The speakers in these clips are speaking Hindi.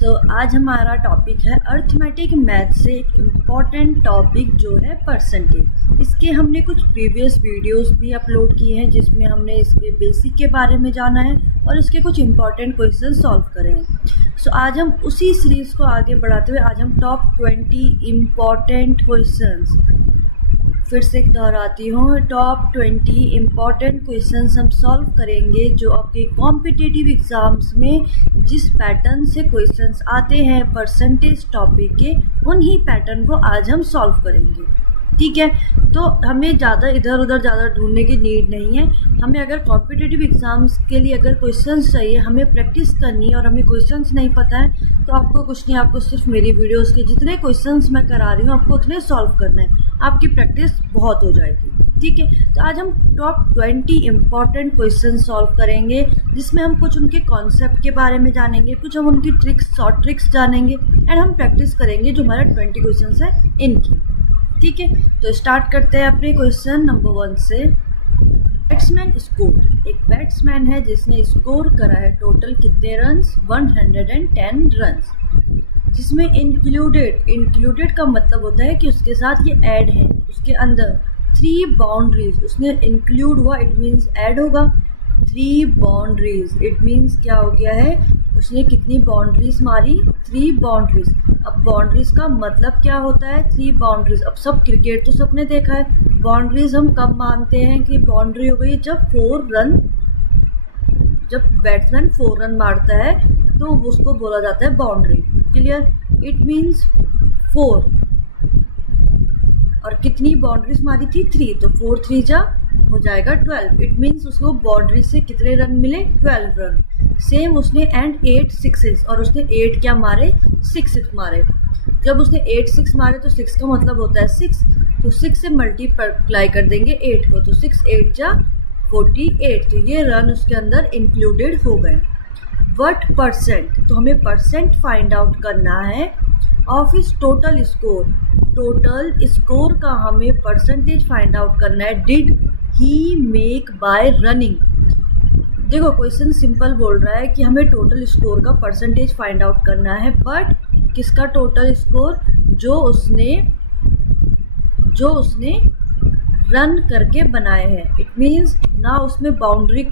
तो आज हमारा टॉपिक है अर्थमेटिक मैथ से एक इम्पॉर्टेंट टॉपिक जो है परसेंटेज। इसके हमने कुछ प्रीवियस वीडियोस भी अपलोड किए हैं जिसमें हमने इसके बेसिक के बारे में जाना है और इसके कुछ इम्पॉर्टेंट क्वेश्चन सॉल्व करे हैं। सो आज हम उसी सीरीज़ को आगे बढ़ाते हुए आज हम टॉप 20 इम्पॉर्टेंट क्वेश्चंस, फिर से दोहराती हूँ, टॉप 20 इम्पॉर्टेंट क्वेश्चंस हम सॉल्व करेंगे जो आपके कॉम्पिटिटिव एग्ज़ाम्स में जिस पैटर्न से क्वेश्चंस आते हैं परसेंटेज टॉपिक के, उन्हीं पैटर्न को आज हम सॉल्व करेंगे। ठीक है, तो हमें ज़्यादा इधर उधर ज़्यादा ढूंढने की नीड नहीं है। हमें अगर कॉम्पिटिटिव एग्ज़ाम्स के लिए अगर क्वेश्चंस चाहिए, हमें प्रैक्टिस करनी है और हमें क्वेश्चंस नहीं पता है तो आपको कुछ नहीं, आपको सिर्फ मेरी वीडियोस के जितने क्वेश्चंस मैं करा रही हूँ आपको उतने सॉल्व करना है, आपकी प्रैक्टिस बहुत हो जाएगी। ठीक है, तो आज हम टॉप 20 इम्पॉर्टेंट क्वेश्चन सॉल्व करेंगे जिसमें हम कुछ उनके कॉन्सेप्ट के बारे में जानेंगे, कुछ हम उनकी ट्रिक्स, शॉर्ट ट्रिक्स जानेंगे एंड हम प्रैक्टिस करेंगे जो हमारा 20 क्वेश्चन है इनकी। ठीक है, तो स्टार्ट करते हैं अपने क्वेश्चन नंबर 1 से। बैट्समैन स्कोर, एक बैट्समैन है जिसने स्कोर करा है टोटल कितने रन्स? 110 रन्स, जिसमें इंक्लूडेड का मतलब होता है कि उसके साथ ये ऐड है, उसके अंदर 3 बाउंड्रीज उसने इंक्लूड हुआ, इट मीन्स ऐड होगा 3 बाउंड्रीज, इट मीन्स क्या हो गया है, उसने कितनी बाउंड्रीज मारी? 3 बाउंड्रीज। अब बाउंड्रीज का मतलब क्या होता है? 3 बाउंड्रीज। अब सब क्रिकेट तो सबने देखा है, बाउंड्रीज हम कब मानते हैं कि बाउंड्री हो गई? जब बैट्समैन 4 रन मारता है तो उसको बोला जाता है बाउंड्री। क्लियर? It means 4। और कितनी बाउंड्रीज मारी थी? 3, तो 4 3 जा हो जाएगा 12। इट मीन्स उसको बाउंड्री से कितने रन मिले? 12 रन। सेम उसने एंड 8 सिक्सेस, और उसने 8 क्या मारे? 6 मारे। जब उसने 8 6 मारे तो 6 का मतलब होता है 6, तो 6 से मल्टीप्लाई कर देंगे 8 को, तो 6 8 जा 48, तो ये रन उसके अंदर इंक्लूडेड हो गए। वट परसेंट, तो हमें परसेंट फाइंड आउट करना है ऑफ इस टोटल स्कोर। टोटल स्कोर का हमें परसेंटेज फाइंड आउट करना है। Did he make bye running. देखो क्वेश्चन सिंपल बोल रहा है कि हमें टोटल स्कोर का परसेंटेज फाइंड आउट करना है, बट किसका टोटल स्कोर? जो उसने रन करके बनाए हैं। इट मीन्स ना उसमें बाउंड्री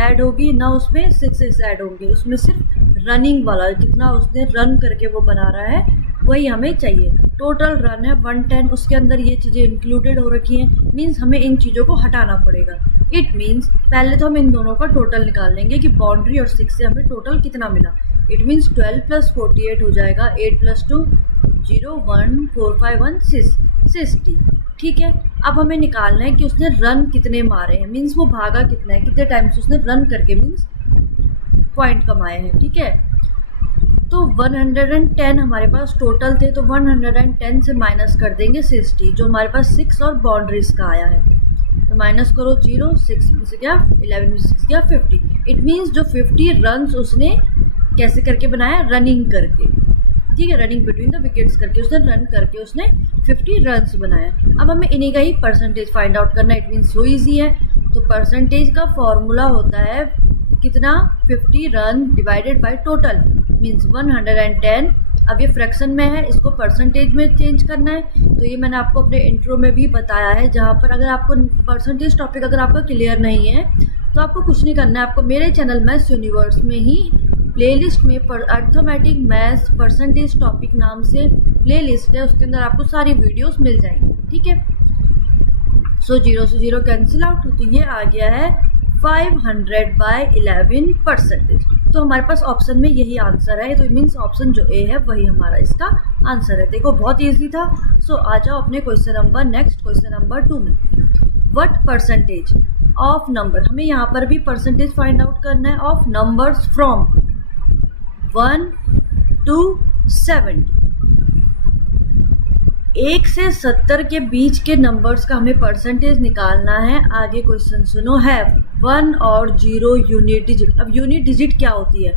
ऐड होगी ना उसमें 6 ऐड होंगे, उसमें सिर्फ रनिंग वाला कितना उसने रन करके वो बना रहा है वही हमें चाहिए। टोटल रन है 110, उसके अंदर ये चीज़ें इंक्लूडेड हो रखी हैं, मीन्स हमें इन चीज़ों को हटाना पड़ेगा। इट मीन्स पहले तो हम इन दोनों का टोटल निकाल लेंगे कि बाउंड्री और 6 से हमें टोटल कितना मिला। इट मीन्स 12 + 48 हो जाएगा 8 + 2 0 1 4 5 1 6 60। ठीक है, अब हमें निकालना है कि उसने रन कितने मारे हैं, मीन्स वो भागा कितना है, कितने टाइम्स उसने रन करके मीन्स पॉइंट कमाए हैं। ठीक है, तो 110 हमारे पास टोटल थे, तो 110 से माइनस कर देंगे 60, जो हमारे पास 6 और बाउंड्रीज का आया है, तो माइनस करो 0, 6 में से क्या 11 में से 6 क्या 50। इट मीन्स जो 50 रन्स उसने कैसे करके बनाया? रनिंग करके। ठीक है, रनिंग बिटवीन द विकेट्स करके उसने रन करके उसने 50 रन्स बनाया। अब हमें इन्हीं का ही परसेंटेज फाइंड आउट करना है। इट मीन्स सो ईजी है, तो परसेंटेज का फॉर्मूला होता है कितना? 50 run divided by total, means 110। अब ये फ्रैक्शन में है, इसको परसेंटेज में चेंज करना है, तो ये मैंने आपको अपने इंट्रो में भी बताया है, जहाँ पर अगर आपको परसेंटेज टॉपिक अगर आपका क्लियर नहीं है तो आपको कुछ नहीं करना है, आपको मेरे चैनल मैथ्स यूनिवर्स में ही प्लेलिस्ट में अर्थमेटिक मैथ्स परसेंटेज टॉपिक नाम से प्लेलिस्ट है, उसके अंदर आपको सारी वीडियोस मिल जाएंगी। ठीक है, सो 0 से 0 कैंसिल आउट, तो ये आ गया है 500/11 परसेंटेज। तो हमारे पास ऑप्शन में यही आंसर है, तो मीन्स ऑप्शन जो ए है वही हमारा इसका आंसर है। देखो बहुत इजी था। सो आ जाओ अपने नेक्स्ट क्वेश्चन नंबर 2 में। व्हाट परसेंटेज ऑफ नंबर, हमें यहाँ पर भी परसेंटेज फाइंड आउट करना है ऑफ नंबर्स फ्रॉम 1 to 70। 1 से 70 के बीच के नंबर्स का हमें परसेंटेज निकालना है। आगे क्वेश्चन सुनो। हैव 1 और 0 यूनिट डिजिट। अब यूनिट डिजिट क्या होती है?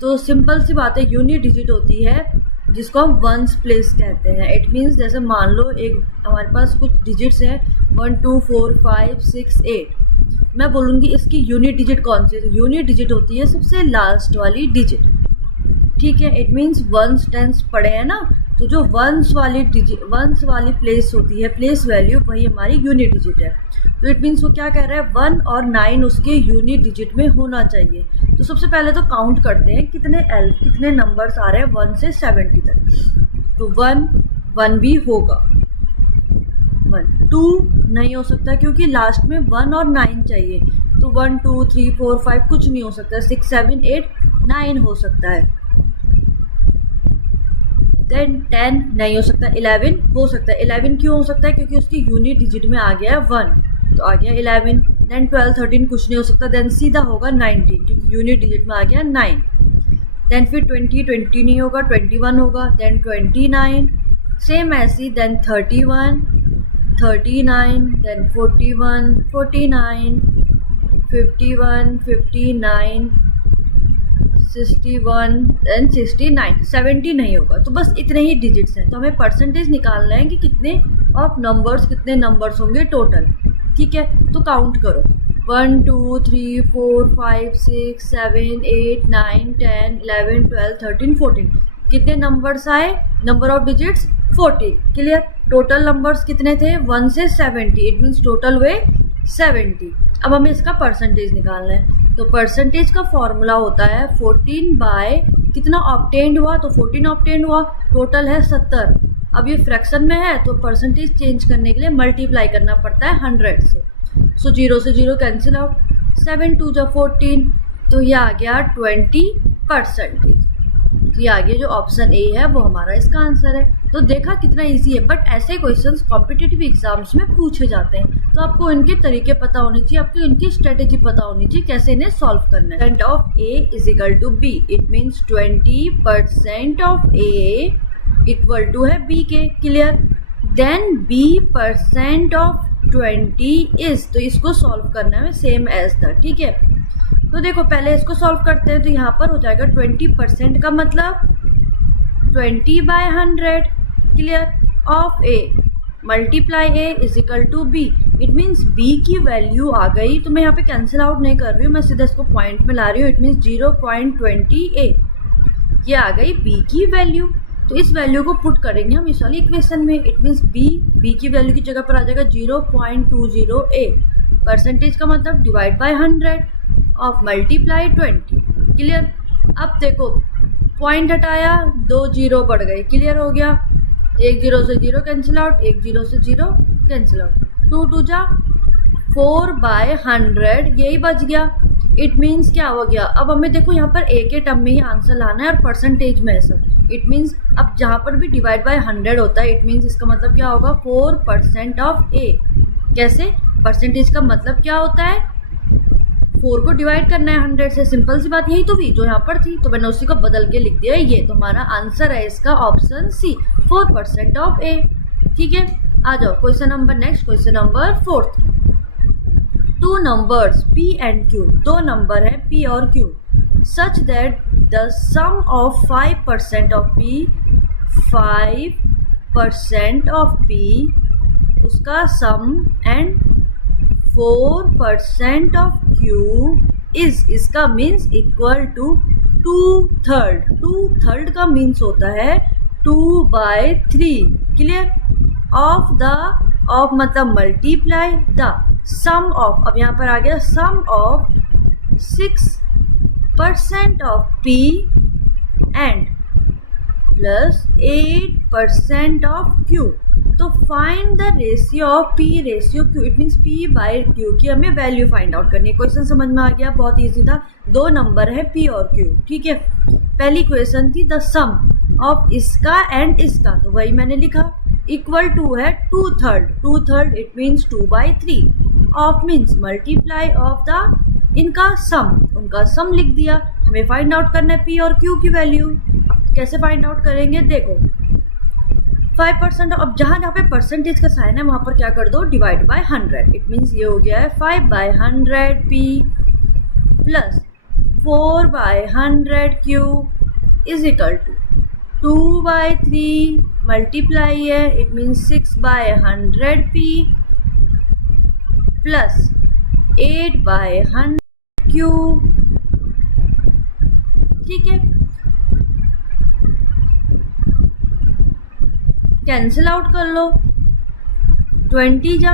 तो सिंपल सी बात है, यूनिट डिजिट होती है जिसको हम वंस प्लेस कहते हैं। इट मीन्स जैसे मान लो एक हमारे पास कुछ डिजिट्स हैं 1 2 4 5 6 8, मैं बोलूँगी इसकी यूनिट डिजिट कौन सी है? तो यूनिट डिजिट होती है सबसे लास्ट वाली डिजिट। ठीक है, इट मीन्स वंस टेंस पढ़े हैं ना, तो जो वंस वाली प्लेस होती है, प्लेस वैल्यू, वही हमारी यूनिट डिजिट है। तो इट मीन्स वो क्या कह रहा है, 1 और 9 उसके यूनिट डिजिट में होना चाहिए। तो सबसे पहले तो काउंट करते हैं कितने नंबर्स आ रहे हैं 1 से 70 तक। तो 1 भी होगा, 2 नहीं हो सकता क्योंकि लास्ट में 1 और 9 चाहिए। तो 1 2 3 4 5 कुछ नहीं हो सकता, 6 7 8 9 हो सकता है। देन 10 नहीं हो सकता, 11 हो सकता है। 11 क्यों हो सकता है, क्योंकि उसकी यूनिट डिजिट में आ गया है 1, तो आ गया 11। देन 12 13 कुछ नहीं हो सकता, देन सीधा होगा 19 क्योंकि यूनिट डिजिट में आ गया 9। देन फिर 20 नहीं होगा, 21 होगा, देन 29 सेम ऐसी, देन 31 39, देन 41 49 51 59 61 एंड 69 70 नहीं होगा। तो बस इतने ही डिजिट्स हैं, तो हमें परसेंटेज निकालना है कि कितने नंबर्स होंगे टोटल। ठीक है, तो काउंट करो, 1 2 3 4 5 6 7 8 9 10 11 12 13 14 कितने नंबर्स आए, number of digits 14। Clear. Total numbers कितने थे, 1 से 70, इट मीन्स टोटल हुए 70। अब हमें इसका परसेंटेज निकालना है। तो परसेंटेज का फॉर्मूला होता है 14 बाय कितना ऑब्टेन्ड हुआ, तो 14 ऑब्टेन्ड हुआ, टोटल है 70। अब ये फ्रैक्शन में है तो परसेंटेज चेंज करने के लिए मल्टीप्लाई करना पड़ता है 100 से। सो 0 से 0 कैंसिल आउट, 7 2 जा 14, तो ये आ गया 20%। तो ये आ गया जो ऑप्शन ए है वो हमारा इसका आंसर है। तो देखा कितना इजी है, बट ऐसे क्वेश्चंस कॉम्पिटिटिव एग्जाम्स में पूछे जाते हैं, तो आपको इनके तरीके पता होने चाहिए, आपको इनकी स्ट्रेटेजी पता होनी चाहिए कैसे इन्हें सॉल्व करना है। Percent of A is equal to B, it means 20% of A equal to है बी के। Clear. Then B percent of 20 is, तो इसको सॉल्व करना है सेम एज द। ठीक है, तो देखो पहले इसको सॉल्व करते हैं। तो यहाँ पर हो जाएगा 20% का मतलब 20 by 100। Clear. Of A multiply A is equal to B, it means B की वैल्यू आ गई। तो मैं यहाँ पे कैंसिल आउट नहीं कर रही हूँ, मैं सीधा इसको पॉइंट में ला रही हूँ। इट मीन्स 0.28 ये आ गई बी की वैल्यू। तो इस वैल्यू को पुट करेंगे हम इस वाली इक्वेशन में। इट मीन्स बी की वैल्यू की जगह पर आ जाएगा 0.208। परसेंटेज का मतलब divide by 100 of multiply 20। Clear. अब देखो पॉइंट हटाया, 2 0 बढ़ गए। क्लियर हो गया। 1 0 से 0 कैंसिल आउट, 1 0 से 0 कैंसिल आउट, 2 2 जा 4 बाय 100 यही बच गया। इट मीन्स क्या हो गया, अब हमें देखो यहाँ पर ए के टर्म में ही आंसर लाना है और परसेंटेज में है सब। इट मीन्स अब जहाँ पर भी डिवाइड बाय 100 होता है, इट मीन्स इसका मतलब क्या होगा 4% ऑफ ए। कैसे, परसेंटेज का मतलब क्या होता है, 4 को डिवाइड करना है 100 से, सिंपल सी बात। यही तो थी जो यहाँ पर थी, तो मैंने उसी को बदल के लिख दिया। ये तो हमारा आंसर है इसका ऑप्शन सी, 4% ऑफ ए। ठीक है, आ जाओ question number next, question number 4। 2 numbers P and Q, 2 number है P और Q, such that the sum of 5% of P, 5% of P उसका sum and 4% of Q is, इसका मीन्स इक्वल टू 2/3। 2/3 का मीन्स होता है 2/3। क्लियर। ऑफ मतलब मल्टीप्लाई द सम ऑफ, अब यहाँ पर आ गया sum of 6% of P and plus 8% of Q। तो find the ratio of P ratio Q, it means P by Q की हमें वैल्यू फाइंड आउट करनी है। क्वेश्चन समझ में आ गया, बहुत ईजी था। 2 नंबर है P और Q। ठीक है, पहली क्वेश्चन थी द सम ऑफ इसका एंड इसका, तो वही मैंने लिखा। इक्वल टू है 2/3, 2/3 it means 2/3। Of means multiply of the इनका सम, उनका सम लिख दिया। हमें फाइंड आउट करना है P और Q की वैल्यू। कैसे फाइंड आउट करेंगे, देखो 5%, अब जहाँ जहाँ पे परसेंटेज का साइन है वहाँ पर क्या कर दो, डिवाइड बाय 100। इट मीन्स ये हो गया है 5/100 P plus 4/100 Q is equal to 2/3 multiply है, it means 6/100 P plus 8/100 Q। ठीक है, कैंसिल आउट कर लो, 20 जा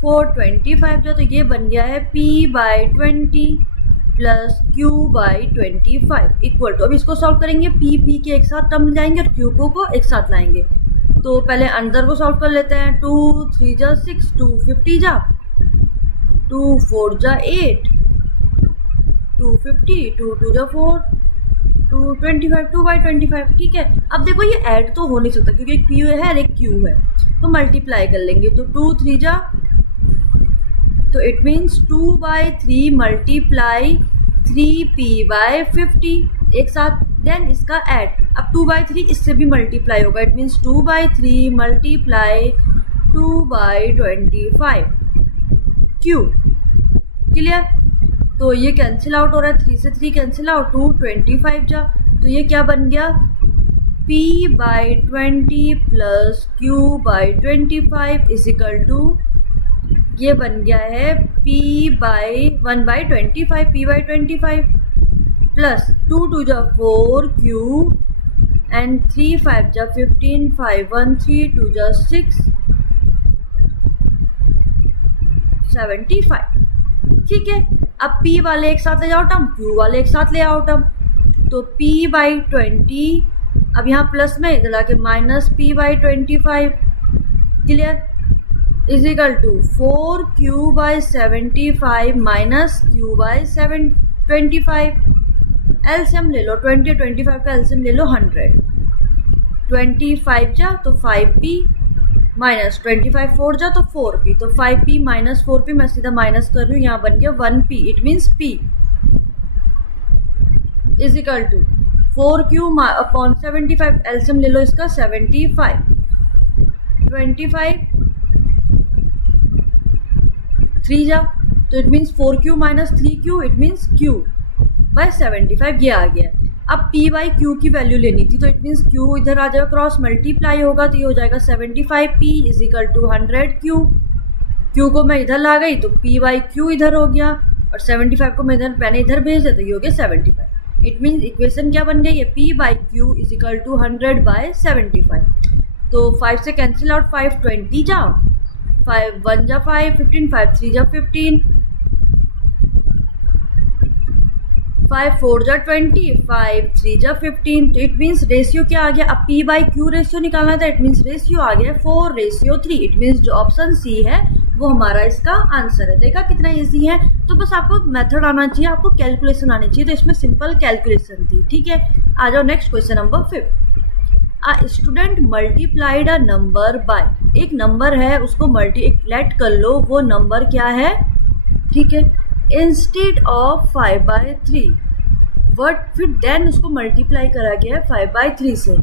4 25 जा, तो ये बन गया है p/20 plus q/25 equal to, अब इसको सॉल्व करेंगे, p के एक साथ टर्म जाएंगे और q को एक साथ लाएंगे। तो पहले अंदर को सॉल्व कर लेते हैं, 2 3 जा 6, 2 50 जा, 2 4 जा 8, 2 50, 2 2 जा 4, 2 25, 2/25। ठीक है, अब देखो ये ऐड तो हो नहीं सकता क्योंकि एक p है और एक q है, तो मल्टीप्लाई कर लेंगे, तो 2 3 जा, तो इट मीन्स 2/3 मल्टीप्लाई 3p/50 एक साथ, देन इसका ऐड, अब 2/3 इससे भी मल्टीप्लाई होगा, it means 2/3 multiply 2/25 q। Clear, तो ये कैंसिल आउट हो रहा है, 3 से 3 कैंसिल आउट, 2 25 जा, तो ये क्या बन गया p/20 plus q/25 is equal to, ये बन गया है p/1/25 p/25 प्लस 2 2 जा 4 q एंड 3 5 जा 15, 5 1 3 2 जा 6 75। ठीक है, अब p वाले एक साथ ले जाओ टर्म, q वाले एक साथ ले आओ टर्म, तो p/20, अब यहाँ प्लस में इधर आके minus p/25, clear, is equal to 4q/75 minus q/25। LCM ले लो, 20 और 25 का एलसीएम ले लो 100, 25 जा तो 5p माइनस 25 4 जा तो 4p, तो 5p माइनस 4p मैं सीधा माइनस कर रही हूँ, यहाँ बन गया 1p, it means p is equal to 4q/75, LCM ले लो इसका 75, 25 3 जा, तो it means 4q minus 3q, it means q/75 ये आ गया। अब p/q की वैल्यू लेनी थी, तो इट मीन्स q इधर आ जाएगा, क्रॉस मल्टीप्लाई होगा, तो ये हो जाएगा 75p is equal to 100q। q को मैं इधर ला गई तो p/q इधर हो गया, और 75 को मैं मैंने इधर भेज दिया, तो ये हो गया 75। इट मीन्स इक्वेशन क्या बन गई, ये p/q इज इक्वल टू 100/75। तो 5 से कैंसिल आउट, 5 20 जा, 5 1 जा 5 15, 5 3 जा 15, 5 4 जा 20, 5 3 जा 15, तो इट मीन्स रेशियो क्या आ गया, अब p/q रेशियो निकालना था, इट मीन्स रेशियो आ गया 4:3, इट मीन्स जो ऑप्शन सी है वो हमारा इसका आंसर है। देखा कितना इजी है, तो बस आपको मेथड आना चाहिए, आपको कैलकुलेशन आनी चाहिए, तो इसमें सिंपल कैलकुलेशन थी। ठीक है, आ जाओ next question number 5। A student multiplied a number by, एक नंबर है उसको मल्टीप्लेट कर लो, वो नंबर क्या है, ठीक है, इंस्टेड ऑफ 5/3 वर्ड, फिर देन उसको मल्टीप्लाई करा गया है 5/3 से,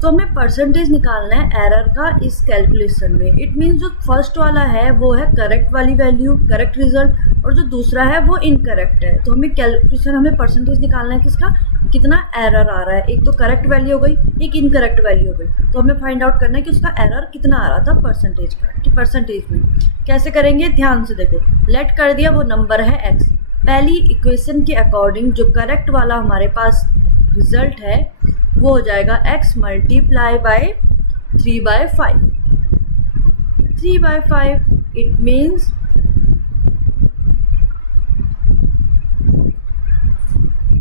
तो हमें परसेंटेज निकालना है एरर का इस कैलकुलेशन में। इट मीन्स जो फर्स्ट वाला है वो है करेक्ट वाली वैल्यू, करेक्ट रिजल्ट, और जो दूसरा है वो इनकरेक्ट है, तो हमें कैलकुलेशन, हमें परसेंटेज निकालना है किसका, कितना एरर आ रहा है, एक तो करेक्ट वैल्यू हो गई, एक इनकरेक्ट वैल्यू हो गई, तो हमें फाइंड आउट करना है कि उसका एरर कितना आ रहा था परसेंटेज का। कि परसेंटेज में कैसे करेंगे, ध्यान से देखो, लेट कर दिया, वो नंबर है x, पहली इक्वेशन के अकॉर्डिंग जो करेक्ट वाला हमारे पास रिजल्ट है वो हो जाएगा x multiply by 3/5, 3/5 it means,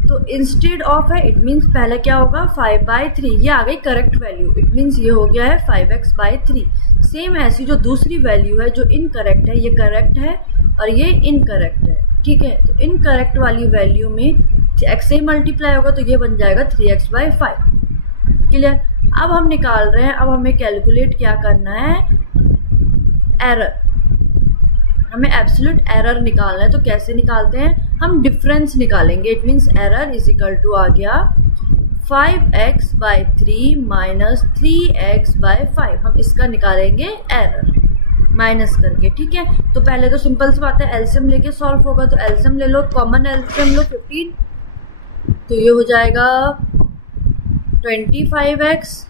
तो इंस्टेड ऑफ है, इट मीन्स पहले क्या होगा 5/3, ये आ गई करेक्ट वैल्यू, इट मीन्स ये हो गया है 5x/3। सेम ऐसी जो दूसरी वैल्यू है जो इनकरेक्ट है, ये करेक्ट है और ये इनकरेक्ट है। ठीक है, तो इनकरेक्ट वाली वैल्यू में x से मल्टीप्लाई होगा, तो ये बन जाएगा 3x/5। क्लियर, अब हम निकाल रहे हैं, अब हमें कैलकुलेट क्या करना है, एरर, हमें एब्सोल्यूट एरर निकालना है। तो कैसे निकालते हैं, हम डिफरेंस निकालेंगे, it means error is equal to आ गया 5x/3 माइनस 3x/5, हम इसका निकालेंगे एरर माइनस करके। ठीक है, तो पहले तो सिंपल सी बात है, एलसीएम लेके सॉल्व होगा, तो एलसीएम ले लो, कॉमन एलसीएम लो 15, तो ये हो जाएगा 25x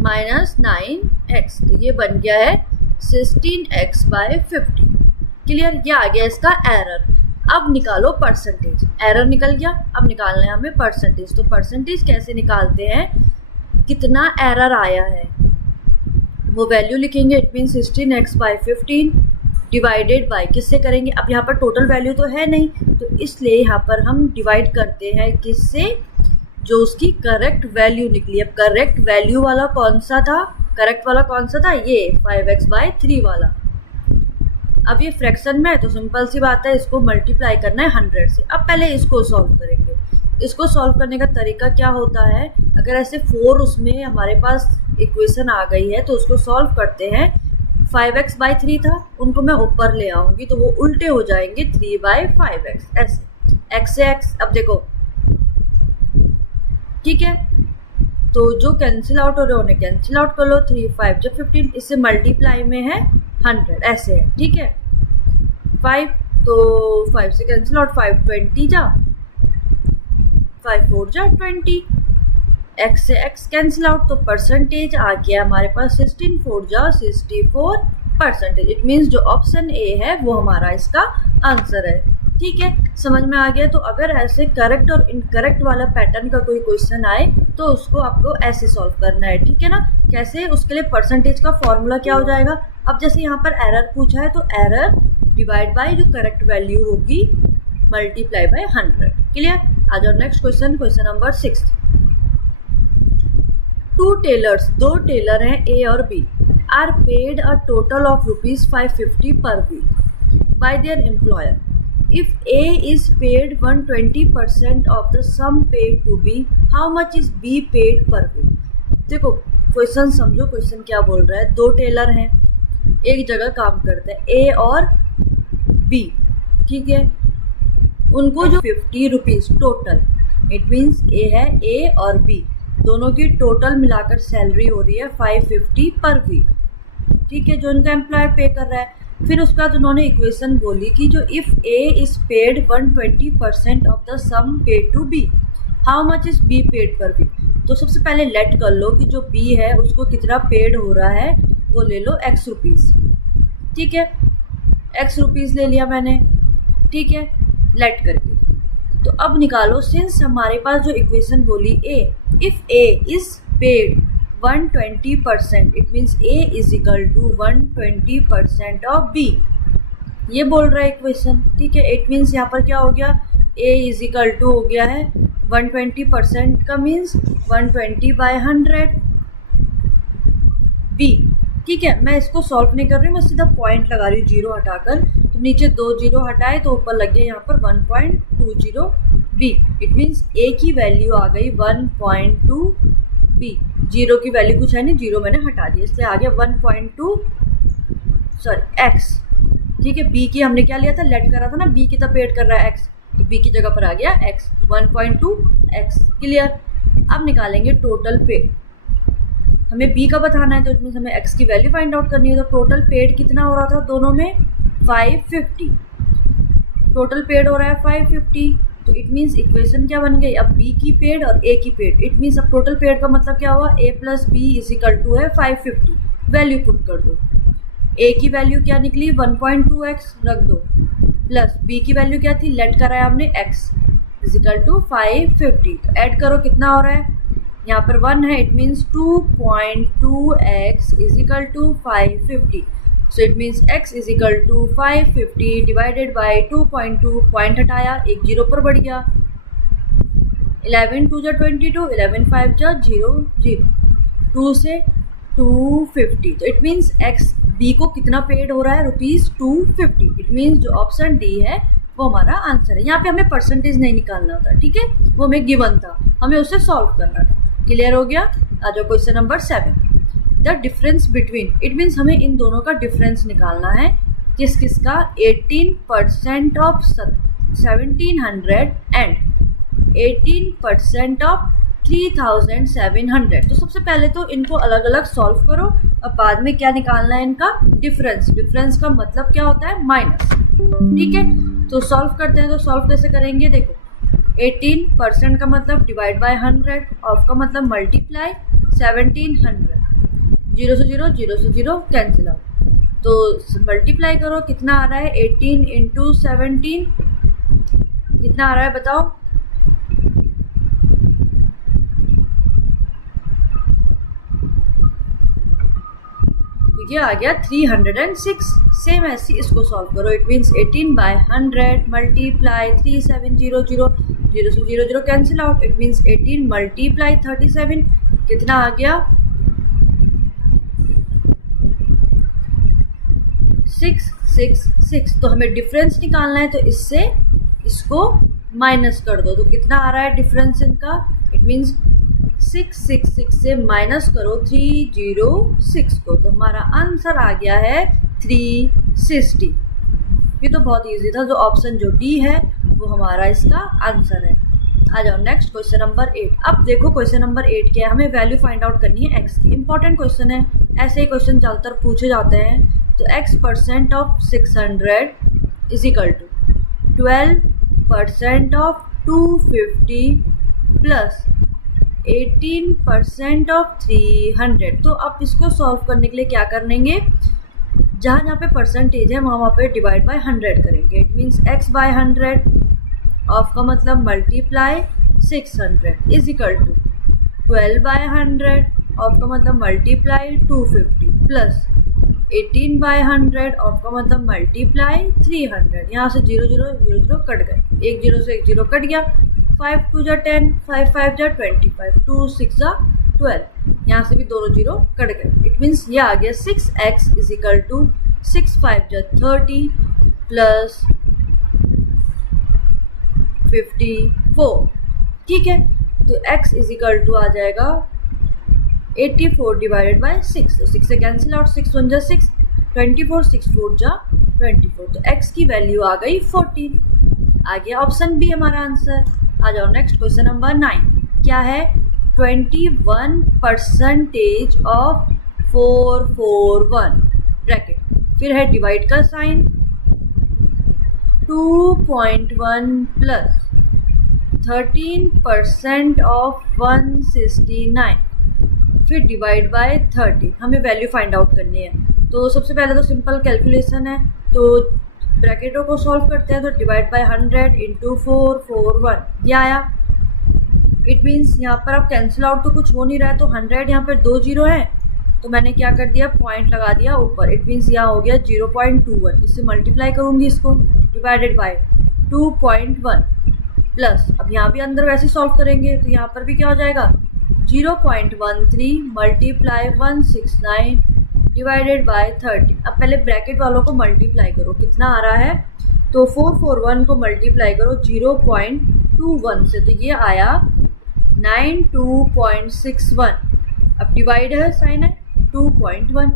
माइनस 9x, तो ये बन गया है 16x/50। क्लियर, ये आ गया इसका एरर। अब निकालो परसेंटेज, एरर निकल गया, अब निकालना है हमें परसेंटेज। तो परसेंटेज कैसे निकालते हैं, कितना एरर आया है वो वैल्यू लिखेंगे। It mean 16x by 15 divided by किससे करेंगे, अब यहाँ पर टोटल वैल्यू तो है नहीं, तो इसलिए यहाँ पर हम डिवाइड करते हैं किससे, जो उसकी करेक्ट वैल्यू निकली। अब करेक्ट वैल्यू वाला कौन सा था, करेक्ट वाला कौन सा था, ये 5x बाई 3 वाला। अब ये फ्रैक्शन में है तो सिंपल सी बात है, इसको मल्टीप्लाई करना है 100 से। अब पहले इसको सॉल्व करेंगे। इसको सॉल्व करने का तरीका क्या होता है, अगर ऐसे 4 उसमें हमारे पास इक्वेशन आ गई है तो उसको सॉल्व करते हैं। 5x बाई 3 था, उनको मैं ऊपर ले आऊँगी तो वो उल्टे हो जाएंगे 3 बाई 5x, ऐसे x से x। अब देखो ठीक है, तो जो कैंसिल आउट हो रहे उन्हें कैंसिल आउट कर लो। 3 5 जब 15, इससे मल्टीप्लाई में है 100, ऐसे है ठीक है। 5 तो 5 से कैंसिल आउट, 5 20 जा, 5 4 जा 20, x से x कैंसिल आउट, तो परसेंटेज आ गया हमारे पास 16 4 जा 64%। इट मीन्स जो ऑप्शन ए है वो हमारा इसका आंसर है। ठीक है, समझ में आ गया। तो अगर ऐसे करेक्ट और इनकरेक्ट वाला पैटर्न का कोई क्वेश्चन आए तो उसको आपको ऐसे सॉल्व करना है, ठीक है ना। कैसे, उसके लिए परसेंटेज का फॉर्मूला क्या हो जाएगा। अब जैसे यहाँ पर एरर पूछा है तो एरर डिवाइड बाय जो करेक्ट वैल्यू होगी मल्टीप्लाई बाय 100। क्लियर। आ जाओ next question, question number 6। 2 tailors, 2 tailor हैं ए और B, are paid a total of ₹550 per week by their employer. If A is paid 120% of the sum paid to B, how much is B paid per week? देखो क्वेश्चन समझो, क्वेश्चन क्या बोल रहा है। 2 टेलर हैं, एक जगह काम करते हैं, ए और बी, ठीक है। उनको जो 50 रुपीज़ टोटल, इट मीन्स ए है, ए और बी दोनों की टोटल मिलाकर सैलरी हो रही है 550 पर वीक, ठीक है, जो उनका एम्प्लॉयर पे कर रहा है। फिर उसके बाद उन्होंने इक्वेशन बोली कि जो if A is paid 120% of the sum paid to B, how much is B paid per week. तो सबसे पहले लेट कर लो कि जो बी है उसको कितना पेड हो रहा है, वो ले लो x रुपीज़, ठीक है, x रुपीज़ ले लिया मैंने, ठीक है, लेट करके। तो अब निकालो, सिंस हमारे पास जो इक्वेशन बोली ए, if A is paid 120%, it means A is equal to 120% of B, ये बोल रहा है इक्वेशन, ठीक है। इट मीन्स यहाँ पर क्या हो गया, A इज इक्वल टू हो गया है 120% का मीन्स 120 बाय 100 B, ठीक है। मैं इसको सॉल्व नहीं कर रही हूँ, मैं सीधा पॉइंट लगा रही हूँ जीरो हटाकर। तो नीचे 2 जीरो हटाए तो ऊपर लग गया यहाँ पर 1.20 B। इट मीन्स A की वैल्यू आ गई 1.2 B, जीरो की वैल्यू कुछ है नहीं, जीरो मैंने हटा दिया, इसलिए आ गया 1.2 x, ठीक है। B की हमने क्या लिया था, लेट करा था ना, B कितना पेड कर रहा है x, तो B की जगह पर आ गया x, 1.2 x। क्लियर। अब निकालेंगे टोटल पेड, हमें B का बताना है तो इसमें हमें x की वैल्यू फाइंड आउट करनी है। तो टोटल पेड कितना हो रहा था दोनों में, 550, टोटल पेड हो रहा है 550, तो इट मीन्स इक्वेशन क्या बन गई, अब B की पेड और A की पेड। इट मीन्स अब टोटल पेड का मतलब क्या हुआ, A plus B is equal to है 550, वैल्यू पुट कर दो। A की वैल्यू क्या निकली 1.2x रख दो, प्लस B की वैल्यू क्या थी, लेट कराया हमने x इज इक्वल टू 550। तो ऐड करो कितना हो रहा है, यहाँ पर 1 है, it means 2.2x is equal to 550। So it means x is equal to 550 divided by 2.2, point हटाया, एक जीरो पर बढ़ गया, 11 2 जा 22, 11 5 जा 0 0, 2 से 250। तो इट मीन्स x b को कितना पेड हो रहा है, ₹250। इट मीन्स जो ऑप्शन डी है वो हमारा आंसर है। यहाँ पे हमें परसेंटेज नहीं निकालना था, ठीक है, वो हमें गिवन था, हमें उससे सॉल्व करना था। क्लियर हो गया। आ जाओ question number 7, the difference between, it means हमें इन दोनों का डिफरेंस निकालना है, किस किस का, 18% ऑफ 1700 एंड 18% ऑफ 3700। तो सबसे पहले तो इनको अलग अलग सॉल्व करो, अब बाद में क्या निकालना है, इनका डिफरेंस। डिफरेंस का मतलब क्या होता है, माइनस, ठीक है। तो सॉल्व करते हैं, तो सॉल्व कैसे करेंगे, देखो 18% का मतलब डिवाइड बाय 100, ऑफ का मतलब मल्टीप्लाई 1700, 0 से 0 0 से 0 कैंसिल आउट। तो मल्टीप्लाई करो, कितना आ रहा है, 18 इंटू 17 कितना आ रहा है बताओ, तो ये आ गया 306। सेम ऐसे इसको सॉल्व करो। इट मीन्स 18/100 मल्टीप्लाई 3700, 0 से 0 cancel out. It means 18 multiply 37 कितना आ गया 666। तो हमें डिफरेंस निकालना है, तो इससे इसको माइनस कर दो। तो कितना आ रहा है डिफरेंस इनका? इट मीन्स 666 से माइनस करो 306 को, तो हमारा आंसर आ गया है 360। ये तो बहुत इजी था। जो ऑप्शन जो डी है वो हमारा इसका आंसर है। आ जाओ नेक्स्ट क्वेश्चन नंबर 8। अब देखो क्वेश्चन नंबर 8 क्या है, हमें वैल्यू फाइंड आउट करनी है एक्स की। इंपॉर्टेंट क्वेश्चन है, ऐसे ही क्वेश्चन ज़्यादातर पूछे जाते हैं। तो x% of 600 is equal to 12% of 250 plus 18% of 300। तो अब इसको सॉल्व करने के लिए क्या करेंगे, जहाँ पे परसेंटेज है वहाँ पे डिवाइड बाय 100 करेंगे। इट मीन्स x/100 ऑफ का मतलब multiply 600 is equal to 12/100 of का मतलब मल्टीप्लाई 250 प्लस 18/100 ऑफ का मतलब मल्टीप्लाई 300। यहाँ से 0 0 0 0 कट गए, एक 0 से एक 0 कट गया। 5 2 जा 10, 5 5 जा 25, 2 6 जा 12। यहाँ से भी दोनों 0 कट गए। इट मीन्स ये आ गया 6x इज इक्वल टू 6 5 जा 30 प्लस 54। ठीक है, तो x इज इक्वल टू आ जाएगा 84 डिवाइडेड बाय 6। तो 6 से कैंसिल आउट, 6 1 जा 6, 24 6 4 जा 24। तो x की वैल्यू आ गई 14। आ गया ऑप्शन बी हमारा आंसर। आ जाओ नेक्स्ट क्वेश्चन नंबर 9। क्या है? 21% ऑफ 441 ब्रैकेट, फिर है डिवाइड का साइन 2.1 प्लस 13% ऑफ 169 फिर डिवाइड बाय 30। हमें वैल्यू फाइंड आउट करनी है। तो सबसे पहले तो सिंपल कैलकुलेशन है, तो ब्रैकेटों को सॉल्व करते हैं। तो डिवाइड बाय 100 इंटू 441 ये आया। इट मीन्स यहाँ पर अब कैंसिल आउट तो कुछ हो नहीं रहा है, तो 100 यहाँ पर 2 0 है, तो मैंने क्या कर दिया, पॉइंट लगा दिया ऊपर। इट मीन्स यहाँ हो गया 0.21। इससे मल्टीप्लाई करूँगी इसको, डिवाइडेड बाय 2.1 प्लस, अब यहाँ भी अंदर वैसे सॉल्व करेंगे तो यहाँ पर भी क्या हो जाएगा 0.13 मल्टीप्लाई 169 डिवाइडेड बाय 30। अब पहले ब्रैकेट वालों को मल्टीप्लाई करो, कितना आ रहा है, तो 441 को मल्टीप्लाई करो 0.21 से, तो ये आया 92.61। अब डिवाइड है, साइन है 2.1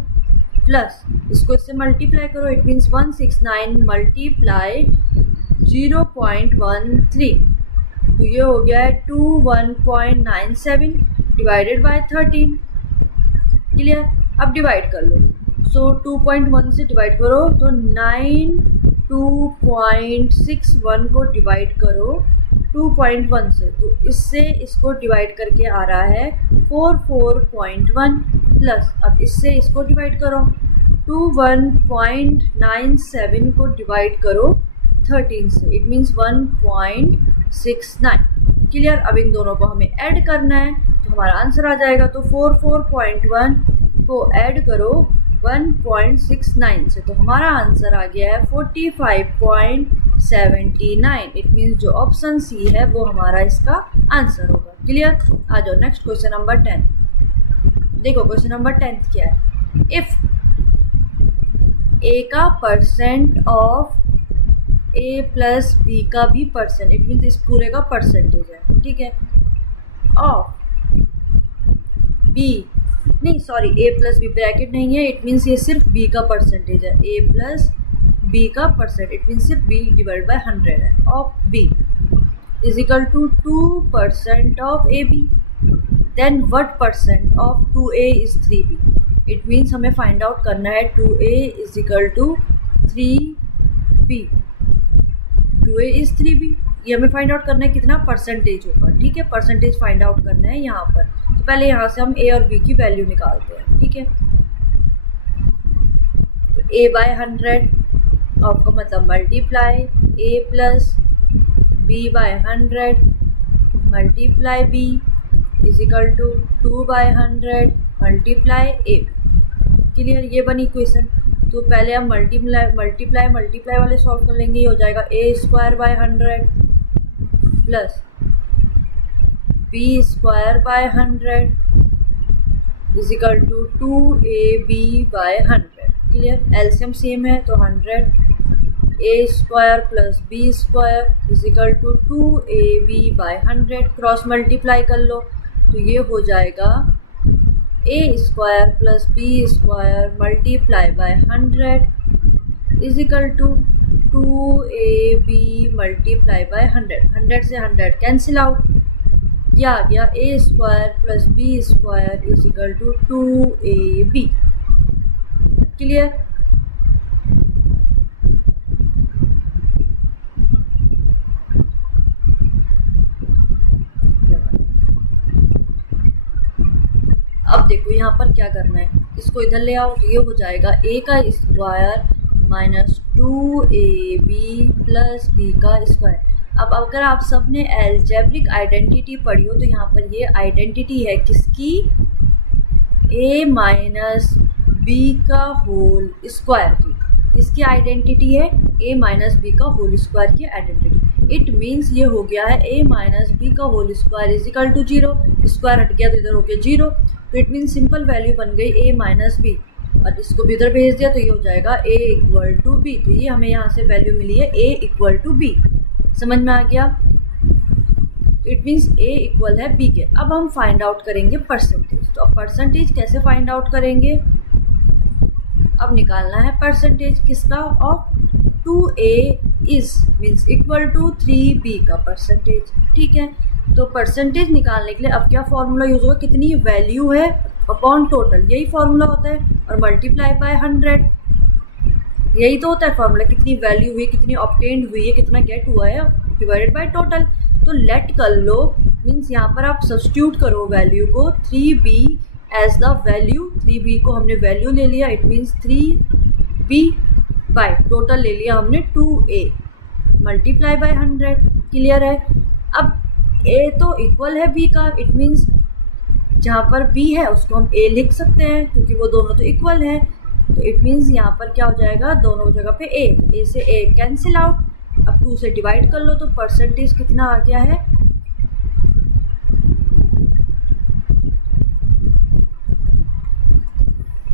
प्लस इसको इससे मल्टीप्लाई करो। इट मीन्स 169 मल्टीप्लाई 0.13, तो ये हो गया है 21.97 डिवाइडेड बाय 13। क्लियर? अब डिवाइड कर लो। सो 2.1 से डिवाइड करो तो 92.61 को डिवाइड करो 2.1 से, तो इससे इसको डिवाइड करके आ रहा है 44.1 प्लस, अब इससे इसको डिवाइड करो 21.97 को डिवाइड करो 13 से। It means 1.69। क्लियर? अब इन दोनों को हमें ऐड करना है, तो हमारा आंसर आ जाएगा। तो 44.1 को ऐड करो 1.69 से, तो हमारा आंसर आ गया है 45.79। इट मीन्स जो ऑप्शन सी है वो हमारा इसका आंसर होगा। क्लियर? आ जाओ नेक्स्ट क्वेश्चन नंबर 10। देखो क्वेश्चन नंबर 10 क्या है। इफ ए का percent of A plus B का भी परसेंट, इट मीन्स इस पूरे का परसेंटेज है, ठीक है, ऑफ बी, नहीं सॉरी, ए प्लस बी ब्रैकेट नहीं है, इट मीन्स ये सिर्फ बी का परसेंटेज है, ए प्लस बी का परसेंट, इट मीन्स सिर्फ बी डिवाइड बाय 100 है, of B is equal to 2% of A B, then what percent of 2a is 3b। It means हमें फाइंड आउट करना है 2a is equal to 3b, 2a is 3b, ये हमें फाइंड आउट करना है कितना परसेंटेज होगा। ठीक है, परसेंटेज फाइंड आउट करना है यहाँ पर। तो पहले यहाँ से हम a और b की वैल्यू निकालते हैं। ठीक है, तो a बाय 100 ऑफ का मतलब multiply a plus b by 100 multiply b is equal to 2 by 100 multiply a। Clear, ये बनी इक्वेशन। तो पहले हम मल्टीप्लाई वाले सॉल्व कर लेंगे। ये हो जाएगा A square by 100 plus B square by 100 is equal to 2ab by 100। Clear, LCM same है तो 100 A square plus B square is equal to 2ab by 100। Cross multiply कर लो तो ये हो जाएगा A square plus B square multiply by 100 is equal to 2ab multiply by 100। 100 से 100 कैंसिल आउट, क्या आ गया A square plus B square is equal to 2ab। Clear, अब देखो यहाँ पर क्या करना है, इसको इधर ले आओ तो ये हो जाएगा ए का square minus 2ab plus B का स्क्वायर। अब अगर आप सबने एल्जेब्रिक आइडेंटिटी पढ़ी हो तो यहाँ पर ये आइडेंटिटी है किसकी, a माइनस बी का होल स्क्वायर की। किसकी आइडेंटिटी है, a माइनस बी का होल स्क्वायर की आइडेंटिटी। इट मीन्स ये हो गया है a माइनस बी का whole square is equal to 0। Square हट गया तो इधर हो गया 0, तो इट मीन्स सिंपल वैल्यू बन गई a माइनस बी, और इसको भी इधर भेज दिया तो ये हो जाएगा a इक्वल टू बी। तो ये हमें यहाँ से वैल्यू मिली है a इक्वल टू बी। समझ में आ गया, इट मीन्स a इक्वल है b के। अब हम फाइंड आउट करेंगे परसेंटेज। तो अब परसेंटेज कैसे फाइंड आउट करेंगे, अब निकालना है परसेंटेज किसका, of 2a is means equal to 3b का परसेंटेज। ठीक है, तो परसेंटेज निकालने के लिए अब क्या फॉर्मूला यूज होगा, कितनी वैल्यू है अपॉन टोटल, यही फॉर्मूला होता है, और मल्टीप्लाई बाय 100, यही तो होता है फॉर्मूला, कितनी वैल्यू हुई, कितनी ऑब्टेन्ड हुई है, कितना गेट हुआ है डिवाइडेड बाय टोटल। तो लेट कर लो मीन्स यहाँ पर आप सब्स्टिट्यूट करो वैल्यू को 3b as the value. 3b को हमने वैल्यू ले लिया, it means 3b by total ले लिया हमने 2a मल्टीप्लाई बाय 100। क्लियर है, अब a तो इक्वल है b का, इट मीन्स जहाँ पर b है उसको हम a लिख सकते हैं क्योंकि वो दोनों तो इक्वल है। तो इट मीन्स यहाँ पर क्या हो जाएगा, दोनों जगह पे a से a कैंसिल आउट। अब 2 से डिवाइड कर लो तो परसेंटेज कितना आ गया है,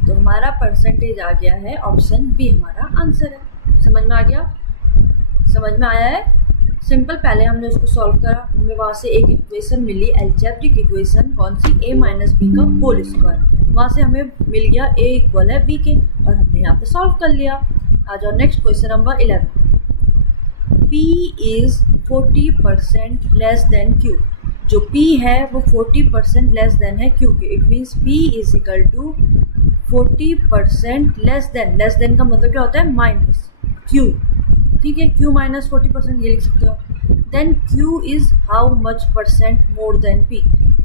तो हमारा परसेंटेज आ गया है ऑप्शन बी, हमारा आंसर है। समझ में आ गया, समझ में आया है, सिंपल। पहले हमने उसको सॉल्व करा, हमें वहाँ से एक इक्वेशन मिली, एल्जेब्रिक इक्वेशन, कौन सी, a माइनस बी का होल स्क्वायर। वहाँ से हमें मिल गया a इक्वल है b के, और हमने यहाँ पे सॉल्व कर लिया। आ जाओ next question number 11। p is 40% less than q। जो p है वो 40% लेस देन है q के, it means p is equal to 40% less than का मतलब क्या होता है, माइनस q। ठीक है, q माइनस 40% ये लिख सकते हो। Then q is how much percent more than p।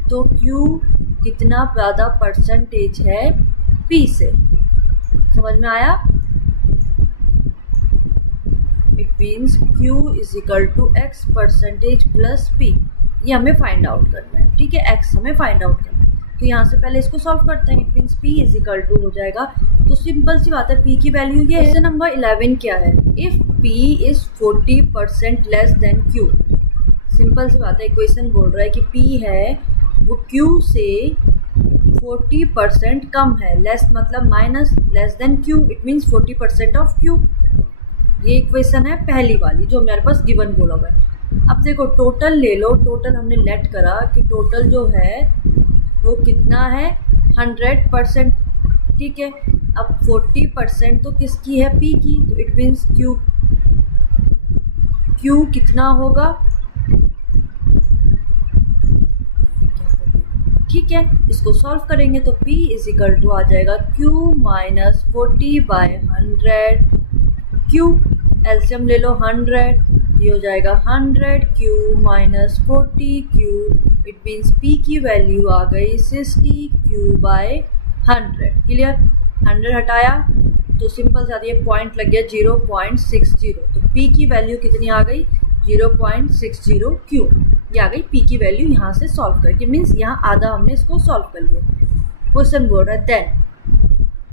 तो q कितना ज़्यादा परसेंटेज है p से। समझ में आया, it means q is equal to x percentage plus p। ये हमें फाइंड आउट करना है। ठीक है, x हमें फाइंड आउट करना है, तो यहाँ से पहले इसको सॉल्व करते हैं। It means p is equal to हो जाएगा, तो सिंपल सी बात है p की वैल्यू ये है। क्वेश्चन नंबर 11 क्या है, if p is 40% less than q। Simple सी बात है, इक्वेशन बोल रहा है कि p है वो q से 40% कम है, लेस मतलब minus, less than q, it means 40% of q। ये इक्वेशन है पहली वाली जो मेरे पास गिवन बोला हुआ है। अब देखो टोटल ले लो, टोटल हमने लेट करा कि टोटल जो है वो कितना है, 100%। ठीक है, अब 40% तो किसकी है, p की, तो इट मीन्स q कितना होगा। ठीक है, इसको सॉल्व करेंगे तो p इज इक्वल टू आ जाएगा q minus 40 by 100 q। LCM ले लो 100, ये हो जाएगा 100 q minus 40 q। It means p की वैल्यू आ गई 60 q बाय 100। क्लियर, 100 हटाया तो सिंपल सा ये पॉइंट लग गया 0.60, तो p की वैल्यू कितनी आ गई, 0.60 q। ये आ गई p की वैल्यू यहाँ से सॉल्व करके, मीन्स यहाँ आधा हमने इसको सॉल्व कर लिया। क्वेश्चन बोल रहा है देन